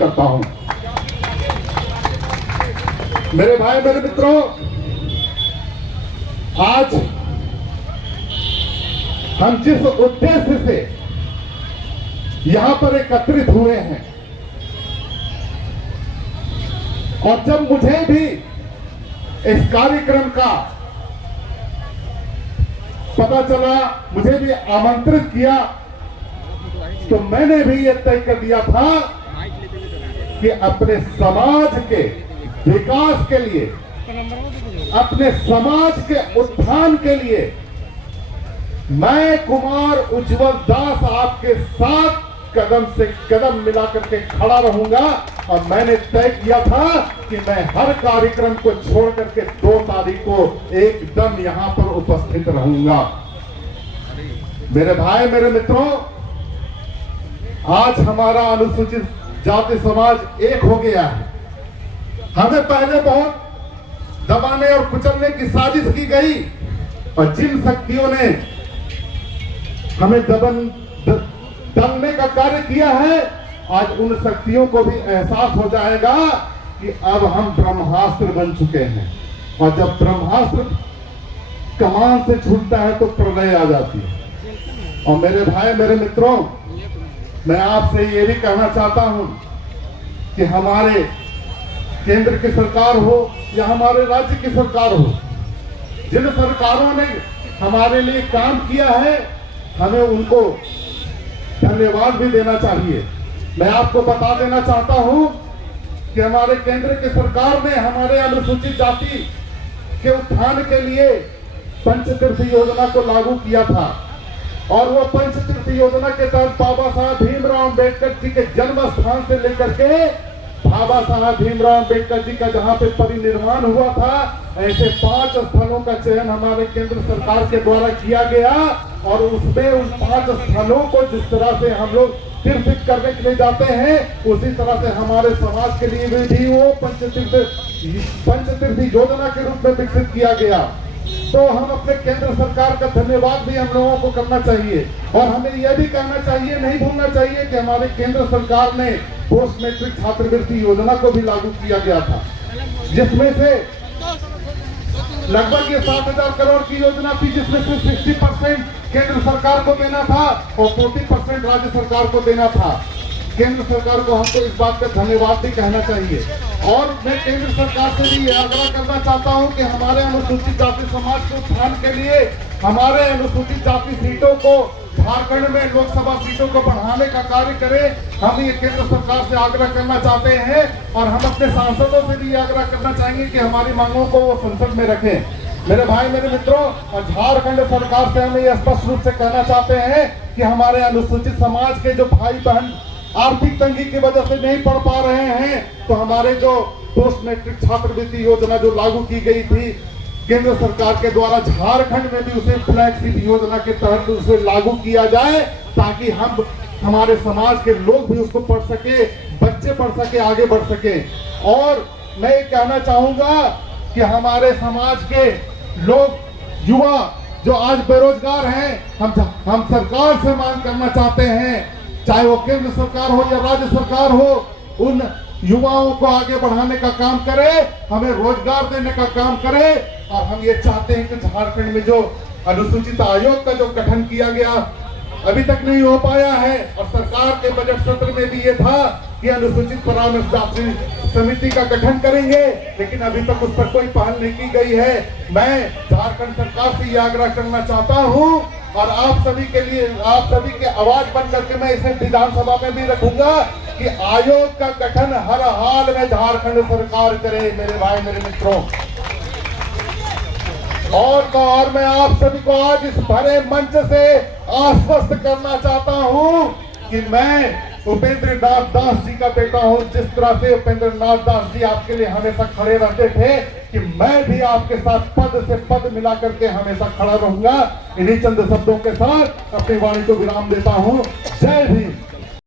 करता हूं। मेरे भाई मेरे मित्रों, आज हम जिस उद्देश्य से यहां पर एकत्रित हुए हैं, और जब मुझे भी इस कार्यक्रम का पता चला, मुझे भी आमंत्रित किया, तो मैंने भी यह तय कर दिया था कि अपने समाज के विकास के लिए, अपने समाज के उत्थान के लिए मैं कुमार उज्जवल दास आपके साथ कदम से कदम मिलाकर के खड़ा रहूंगा। और मैंने तय किया था कि मैं हर कार्यक्रम को छोड़ करके 2 तारीख को एकदम यहां पर उपस्थित रहूंगा। मेरे भाई मेरे मित्रों, आज हमारा अनुसूचित जाति समाज एक हो गया है। हमें पहले बहुत दबाने और कुचलने की साजिश की गई, और जिन शक्तियों ने हमें दबने का कार्य किया है, आज उन शक्तियों को भी एहसास हो जाएगा कि अब हम ब्रह्मास्त्र बन चुके हैं। और जब ब्रह्मास्त्र कमान से छूटता है तो प्रलय आ जाती है। और मेरे भाई मेरे मित्रों, मैं आपसे ये भी कहना चाहता हूं कि हमारे केंद्र की सरकार हो या हमारे राज्य की सरकार हो, जिन सरकारों ने हमारे लिए काम किया है, हमें उनको धन्यवाद भी देना चाहिए। मैं आपको बता देना चाहता हूं कि हमारे केंद्र की सरकार ने हमारे अनुसूचित जाति के उत्थान के लिए पंचतीर्थ योजना को लागू किया था। और वो पंचतीर्थ योजना के तहत बाबा साहब भीमराव अम्बेडकर जी के जन्म स्थान से लेकर के बाबा साहब भीमराव अम्बेडकर जी का जहां पे परिनिर्वाण हुआ था, ऐसे 5 स्थलों का चयन हमारे केंद्र सरकार के द्वारा किया गया। और उसमें उन 5 स्थलों को जिस तरह से हम लोग तीर्थ करने के लिए जाते हैं, उसी तरह से हमारे समाज के लिए भी वो पंचतीर्थ योजना के रूप में विकसित किया गया। तो हम अपने केंद्र सरकार का धन्यवाद भी हम लोगों को करना चाहिए। और हमें यह भी कहना चाहिए, नहीं भूलना चाहिए कि हमारे केंद्र सरकार ने पोस्ट मैट्रिक छात्रवृत्ति योजना को भी लागू किया गया था, जिसमें से लगभग ये 7,000 करोड़ की योजना थी, जिसमें से 60% केंद्र सरकार को देना था और 40% राज्य सरकार को देना था। केंद्र सरकार को हमको इस बात का धन्यवाद भी कहना चाहिए। और मैं केंद्र सरकार से भी आग्रह करना चाहता हूं कि हमारे अनुसूचित जाति समाज के उत्थान के लिए हमारे अनुसूचित जाति सीटों को, झारखंड में लोकसभा सीटों को बढ़ाने का कार्य करें। हम ये केंद्र सरकार से आग्रह करना चाहते हैं, और हम अपने सांसदों से भी आग्रह करना चाहेंगे कि हमारी मांगों को वो संसद में रखें। मेरे भाई मेरे मित्रों, झारखंड सरकार से हम ये स्पष्ट रूप से कहना चाहते हैं कि हमारे अनुसूचित समाज के जो भाई बहन आर्थिक तंगी की वजह से नहीं पढ़ पा रहे हैं, तो हमारे जो पोस्ट मैट्रिक छात्रवृत्ति योजना जो लागू की गई थी केंद्र सरकार के द्वारा, झारखंड में भी उसे फ्लैगशिप योजना के तहत उसे लागू किया जाए, ताकि हम हमारे समाज के लोग भी उसको पढ़ सके, बच्चे पढ़ सके, आगे बढ़ सके। और मैं ये कहना चाहूंगा कि हमारे समाज के लोग, युवा जो आज बेरोजगार हैं, हम सरकार से मांग करना चाहते हैं, चाहे वो केंद्र सरकार हो या राज्य सरकार हो, उन युवाओं को आगे बढ़ाने का काम करे, हमें रोजगार देने का काम करे। और हम ये चाहते हैं कि झारखंड में जो अनुसूचित आयोग का जो गठन किया गया अभी तक नहीं हो पाया है, और सरकार के बजट सत्र में भी ये था कि अनुसूचित परामर्श समिति का गठन करेंगे, लेकिन अभी तक उस पर कोई पहल नहीं की गई है। मैं झारखंड सरकार से ये आग्रह करना चाहता हूं, और आप सभी के लिए, आप सभी के आवाज बन करके मैं इसे विधानसभा में भी रखूंगा कि आयोग का गठन हर हाल में झारखंड सरकार करे। मेरे भाई मेरे मित्रों, और मैं आप सभी को आज इस भरे मंच से आश्वस्त करना चाहता हूं कि मैं उपेंद्र नाथ दास जी का बेटा हूं। जिस तरह से उपेंद्र नाथ दास जी आपके लिए हमेशा खड़े रहते थे, कि मैं भी आपके साथ पद से पद मिला करके हमेशा खड़ा रहूंगा। इन्हीं चंद शब्दों के साथ अपनी वाणी को विराम देता हूं। जय भीम।